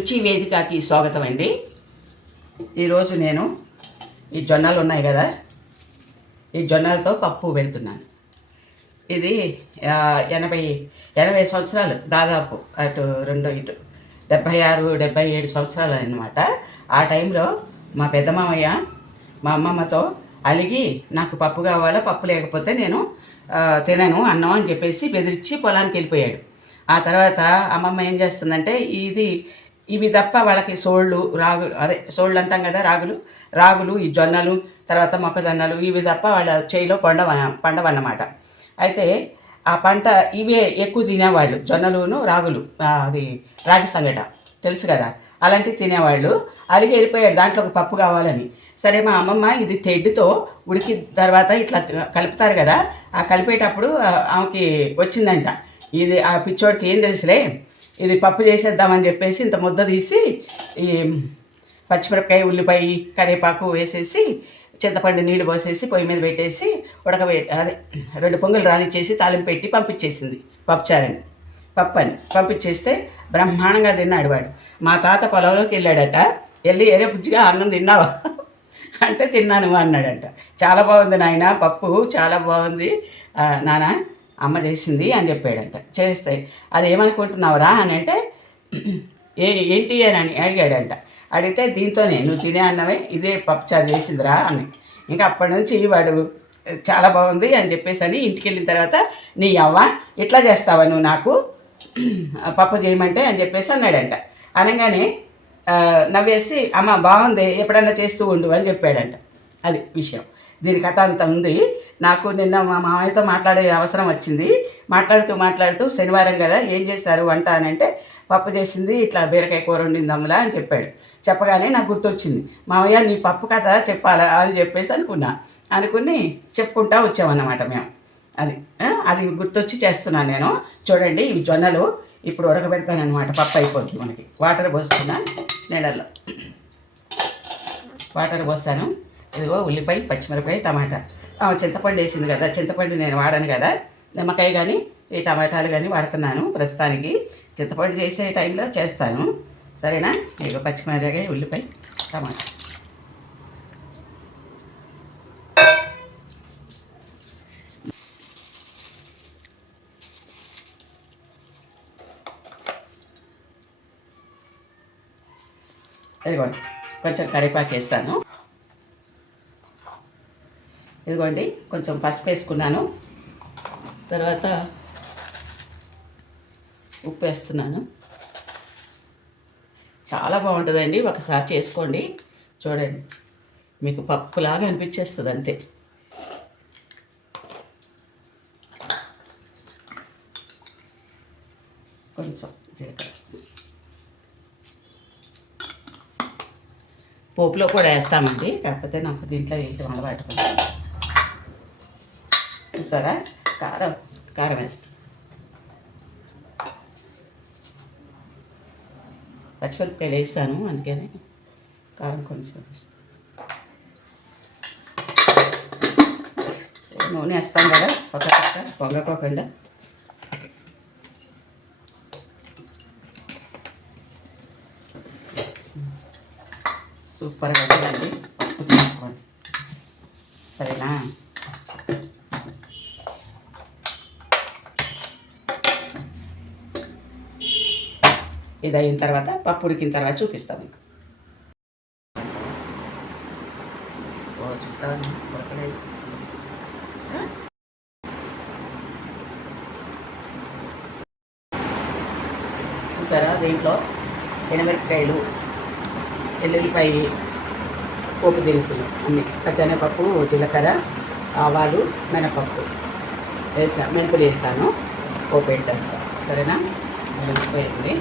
రుచి వేదికకి స్వాగతం అండి. ఈరోజు నేను ఈ జొన్నలు ఉన్నాయి కదా, ఈ జొన్నలతో పప్పు పెడుతున్నాను. ఇది 80 సంవత్సరాలు దాదాపు, అటు రెండు ఇటు 76 77 సంవత్సరాలు అన్నమాట. ఆ టైంలో మా పెద్ద మామయ్య మా అమ్మమ్మతో అలిగి నాకు పప్పు కావాలా, పప్పు లేకపోతే నేను తినను అన్నం అని చెప్పేసి బెదిరించి పొలానికి వెళ్ళిపోయాడు. ఆ తర్వాత అమ్మమ్మ ఏం చేస్తుందంటే ఇవి తప్ప వాళ్ళకి సోళ్ళు అదే సోళ్ళు అంటాం కదా, రాగులు ఈ జొన్నలు తర్వాత మొక్కజొన్నలు ఇవి తప్ప వాళ్ళ చేయిలో పండవన్నమాట. అయితే ఆ పంట ఇవే ఎక్కువ తినేవాళ్ళు, జొన్నలును రాగులు, అది రాగి సంగట తెలుసు కదా, అలాంటివి తినేవాళ్ళు. అలిగి వెళ్ళిపోయాడు దాంట్లో ఒక పప్పు కావాలని. సరే మా అమ్మమ్మ ఇది తెడ్డుతో ఉడికిన తర్వాత ఇట్లా కలుపుతారు కదా, ఆ కలిపేటప్పుడు ఆమెకి వచ్చిందంట, ఇది ఆ పిచ్చోడికి ఏం తెలుసులే, ఇది పప్పు చేసేద్దామని చెప్పేసి ఇంత ముద్ద తీసి ఈ పచ్చిమిరపకాయ ఉల్లిపాయ కరివేపాకు వేసేసి చింతపండు నీళ్ళు పోసేసి పొయ్యి మీద పెట్టేసి అదే 2 పొంగులు రానిచ్చేసి తాలింపు పెట్టి పంపించేసింది. పప్పు అని పంపించేస్తే బ్రహ్మాండంగా తిన్నాడు వాడు. మా తాత పొలంలోకి వెళ్ళాడట, వెళ్ళి ఏరే బుజ్జిగా అన్నం తిన్నావా అంటే తిన్నాను అన్నాడంట. చాలా బాగుంది నాయన, పప్పు చాలా బాగుంది నాన్న, అమ్మ చేసింది అని చెప్పాడంట. చేస్తే అది ఏమనుకుంటున్నావురా అని అంటే ఏంటి అని అడిగాడంట. అడిగితే దీంతోనే నువ్వు తినే అన్నమే ఇదే పప్పుచారు చేసిందిరా అని. ఇంకా అప్పటి నుంచి వాడు చాలా బాగుంది అని చెప్పేసి అని ఇంటికి వెళ్ళిన తర్వాత నీ అవ్వ ఇట్లా చేస్తావా నువ్వు నాకు పప్పు చేయమంటే అని చెప్పేసి అన్నాడంట. అనగానే నవ్వేసి అమ్మ బాగుంది ఎప్పుడన్నా చేస్తూ ఉండు అని చెప్పాడంట. అది విషయం. దీని కథ అంత ఉంది. నాకు నిన్న మా మామయ్యతో మాట్లాడే అవసరం వచ్చింది. మాట్లాడుతూ శనివారం కదా ఏం చేశారు వంట అని అంటే పప్పు చేసింది, ఇట్లా బీరకాయ కూర వండింది అమ్మలా అని చెప్పాడు. చెప్పగానే నాకు గుర్తొచ్చింది, మామయ్య నీ పప్పు కథ చెప్పాలా అని చెప్పేసి అనుకుని చెప్పుకుంటా వచ్చామన్నమాట మేము. అది గుర్తొచ్చి చేస్తున్నాను నేను. చూడండి ఇవి జొన్నలు ఇప్పుడు ఉడకబెడతాను అనమాట. పప్పు అయిపోతుంది మనకి. వాటర్ పోస్తున్నా నీళ్ళల్లో, వాటర్ పోస్తాను. ఇదిగో ఉల్లిపాయ, పచ్చిమిరపకాయ, టమాటా. చింతపండు వేసింది కదా, చింతపండు నేను వాడను కదా, నిమ్మకాయ కానీ ఈ టమాటాలు కానీ వాడుతున్నాను ప్రస్తుతానికి. చింతపండు చేసే టైంలో చేస్తాను, సరేనా. ఇదిగో పచ్చిమిరపకాయ, ఉల్లిపాయ, టమాటా. ఇదిగోండి కొంచెం కరివేపాకు వేస్తాను. ఇదిగోండి కొంచెం పసుపు వేసుకున్నాను, తర్వాత ఉప్పు వేస్తున్నాను. చాలా బాగుంటుందండి, ఒకసారి చేసుకోండి చూడండి, మీకు పప్పులాగా అనిపించేస్తుంది అంతే. కొంచెం జీలకర్ర పోపులో కూడా వేస్తామండి, కాకపోతే నాకు దీంట్లో వేయటం అలవాటు. చూసారా, కారం వేస్తాం. పచ్చిమిరపకాయలు వేస్తాను అందుకని కారం కొంచెం వేస్తాను. నూనె వేస్తాం కదా ఒక పక్క పొంగకోకుండా. సూపర్గా ఉంటుందండి, పప్పు చేసుకోండి సరేనా. ఇది అయిన తర్వాత పప్పు ఉడికిన తర్వాత చూపిస్తాను మీకు. చూసావా ఉడకలేదు. చూసారా, దీంట్లో ఎనమిరపకాయలు, ఎల్లుల్లిపాయ, పోపు దినుసులు అన్నీ, పచ్చెనగపప్పు, జీలకర్ర, ఆవాలు, మినపప్పు మెంతులు వేస్తాను, పోపు పెట్టేస్తాను సరేనా. ఉడికిపోయింది.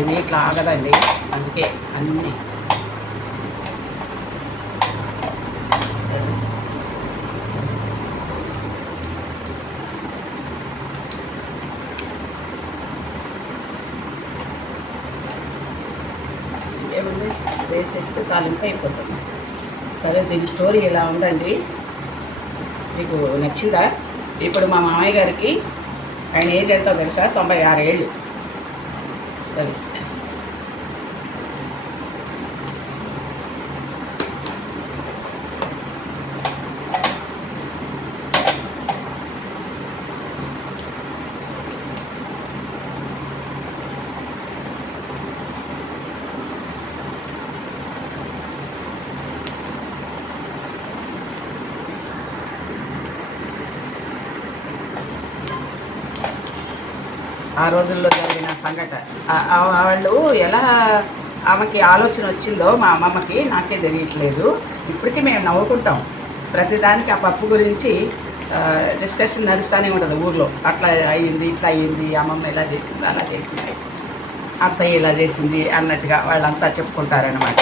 ఇది ఇట్లా ఆగదండి, అందుకే అన్నీ సరే. ఏముంది వేసేస్తే తాలింపు అయిపోతుంది. సరే, దీని స్టోరీ ఇలా ఉందండి, మీకు నచ్చిందా? ఇప్పుడు మా మామయ్య గారికి ఆయన ఏజ్ ఎంతో తెలుసా, 96 ఏళ్ళు. అది. ఆ రోజుల్లో జరిగిన సంఘటన వాళ్ళు ఎలా ఆమెకి ఆలోచన వచ్చిందో మా అమ్మమ్మకి నాకే తెలియట్లేదు. ఇప్పటికీ మేము నవ్వుకుంటాం. ప్రతిదానికి ఆ పప్పు గురించి డిస్కషన్ నడుస్తూనే ఉంటుంది ఊర్లో. అట్లా అయ్యింది, ఇట్లా అయ్యింది, అమ్మమ్మ ఇలా చేసింది, అలా చేసింది, అత్తయ్య ఇలా చేసింది అన్నట్టుగా వాళ్ళంతా చెప్పుకుంటారనమాట.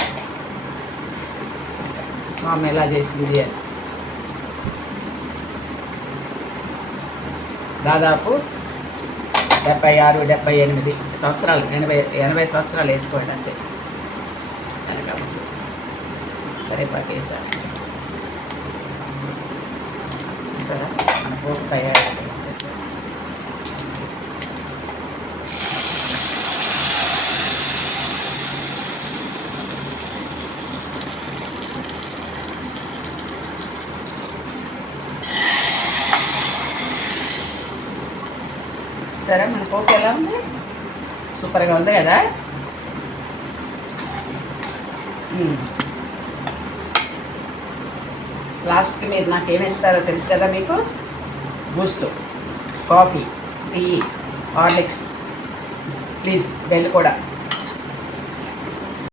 మా అమ్మ ఎలా చేసింది అని. దాదాపు 76, 78 సంవత్సరాలు, 80 సంవత్సరాలు వేసుకోండి అంతే. కరేపాకు వేసారు సరే, మన పోపు తయారు. సరే, మన పోపు ఎలా ఉంది? సూపర్గా ఉంది కదా. లాస్ట్కి మీరు నాకు ఏమిస్తారో తెలుసు కదా మీకు. బూస్ట్, కాఫీ, టీ, హార్లిక్స్, ప్లీజ్ బెల్ కూడా.